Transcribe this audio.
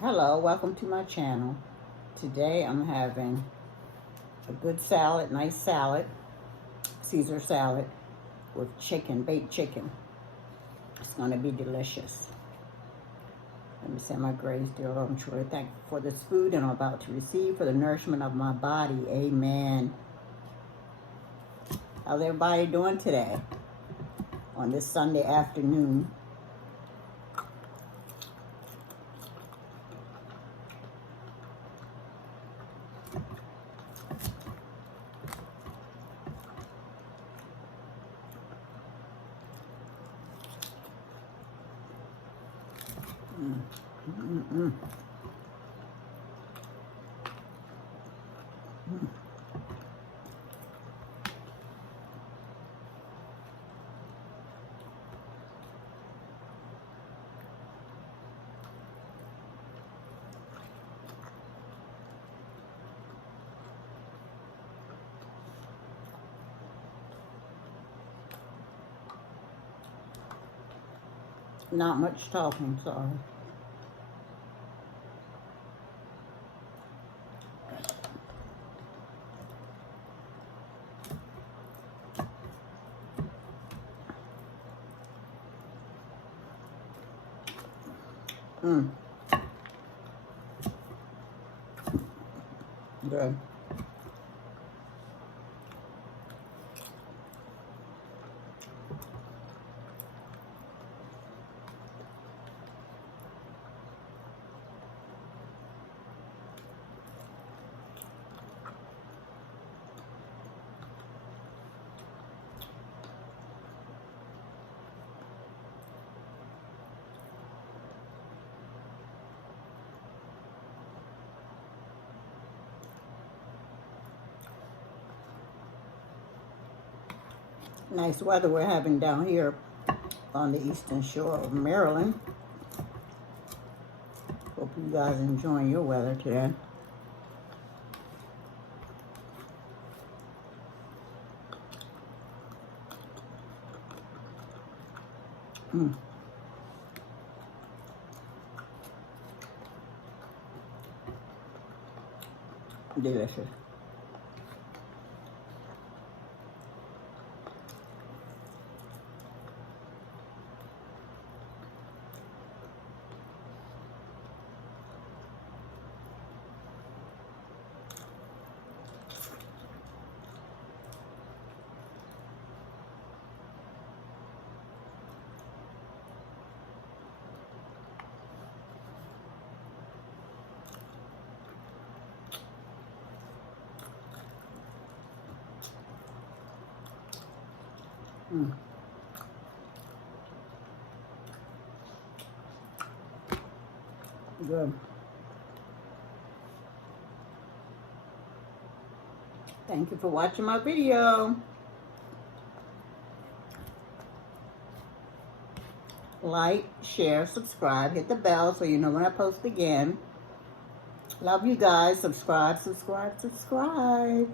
Hello, welcome to my channel. Today I'm having a good salad, nice salad, Caesar salad with chicken, baked chicken. It's going to be delicious. Let me say my grace, dear Lord, I'm truly thankful for this food and I'm about to receive for the nourishment of my body. Amen. How's everybody doing today on this Sunday afternoon? Not much talking, sorry. Good. Nice weather we're having down here on the eastern shore of Maryland. Hope you guys enjoying your weather today. Delicious. Good. Thank you for watching my video. Like, share, subscribe, hit the bell so you know when I post again. Love you guys. Subscribe, subscribe, subscribe.